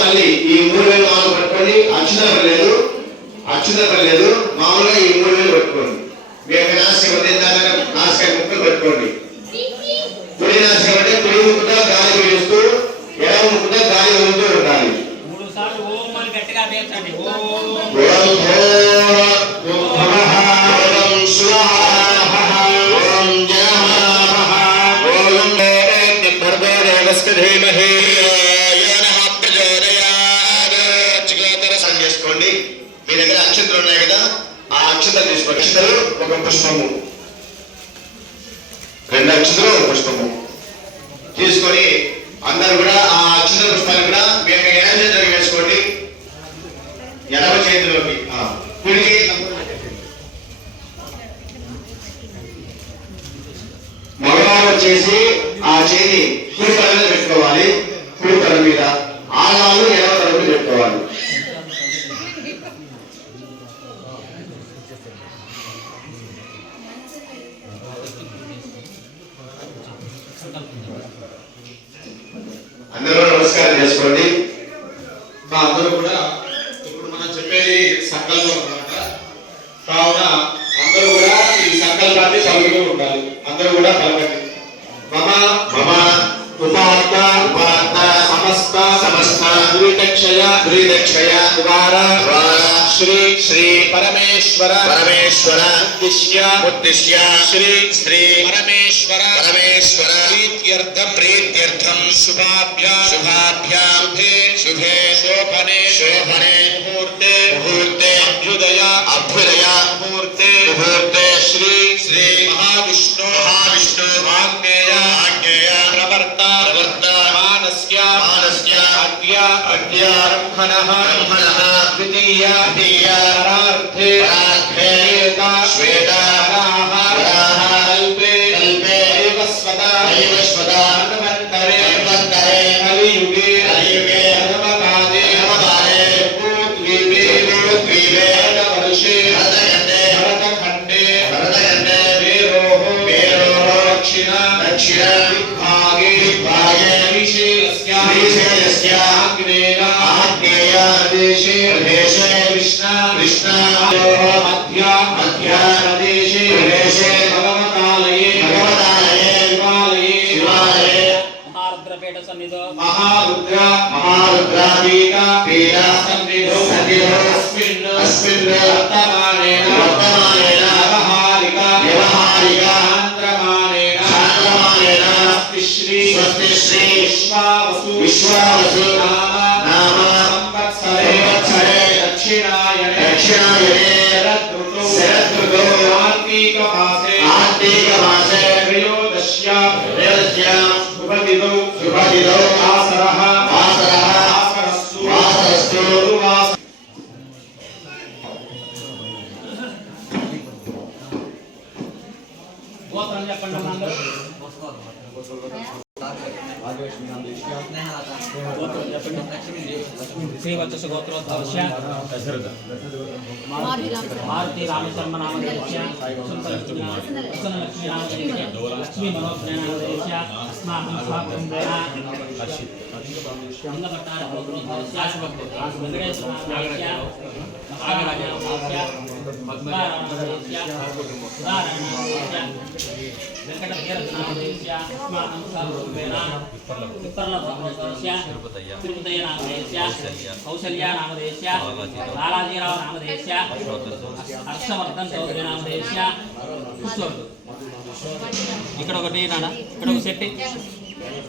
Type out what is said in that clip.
మళ్ళీ ఈ మూడు వేలు మామూలు పట్టుకోండి అక్షరం లేదు అక్షరం లేదు మామూలుగా ఈ మూడు వేలు పెట్టుకోండి మీ యొక్క నాసిక ఉదయం నాసిక ముక్కలు పెట్టుకోండి కుడి నాసిక అంటే కుడి ముక్కుతో గాలి పీలుస్తూ ఎడమ ముక్కుతో గాలి వదులుతూ ఉండాలి మూడు చిగోతర చేసుకోండి. మీ దగ్గర అక్షంతలు ఉన్నాయి కదా ఆ అక్షంతలు తీసుకోండి. అక్షంతలు ఒక పుష్పము. రెండు అక్షంతలు ఒక పుష్పము. తీసుకొని అందరూ కూడా ఆ అక్షంతల పుష్పాన్ని కూడా మీ యొక్క ఎడమ చేతిలోకి వేసుకోండి. ఎడమ చేతిలోకి. ఆ, కుడి చేతి మగవారు వచ్చేసి ఆ చేతి కుడి తల మీద పెట్టుకోవాలి. కుడి తల మీద. అందరూ నమస్కారం చేసుకోండి. మా అందరూ కూడా ఇప్పుడు మనం చెప్పేది సంకల్పం అనమాట కావున అందరూ కూడా ఈ సంకల్పాన్ని పలుకుతూ ఉండాలి. అందరూ కూడా పలకండి మమ वेदक्षय वेदक्षय द्वारा द्वारा श्री श्री परमेश्वर परमेश्वर उद्दिश्य उद्दिश्य श्री श्री परमेश्वर परमेश्वर प्रीत्यर्थ प्रीत्यर्थम शुभाभ्या शुभाभ्या शुभे शुभे शोभने शोभने मुहूर्ते मुहूर्ते अभ्युदया अभ्युदया मुहूर्ते मुहूर्ते श्री श्री महाविष्णु महाविष्णु आज्ञया आज्ञया प्रवर्ता प्रवर्ता मानस्य मानस्य द्वितीया अद्यारम्भनः द्वितीया द्वितीयार्थे एका సన్నిధో మహారుద్ర మహారుద్ర పీఠ పీఠ సన్నిధో సన్నిధో అస్మిన్ అస్మిన్ వర్తమానేన వర్తమానేన వ్యవహారిక వ్యవహారిక చాంద్రమానేన చాంద్రమానేన స్వస్తి శ్రీ స్వస్తి శ్రీ విశ్వావసు విశ్వావసు శ్రీవత్స గోత్రోద్భవస్య మారుతి రామశర్మ నామధేయస్య సుందరలక్ష్మీ లక్ష్మీ నామధేయస్య లక్ష్మీ మనోజ్ఞ నామధేయస్య అస్మాకం స్వాతంత్రేణ లింగపట్టార గోత్రోద్భవస్య వెంకటేశ్వర నామధేయస్య మహారాజామధేయస్య ఉదారామధేయస్య ఉదారామధేయస్య నామధేయస్య బాలాజీరావు నామధేయస్య హర్షవర్ధన్ చౌదరి. ఇక్కడ ఒకటి నాన్న ఇక్కడ ఒక సెట్టి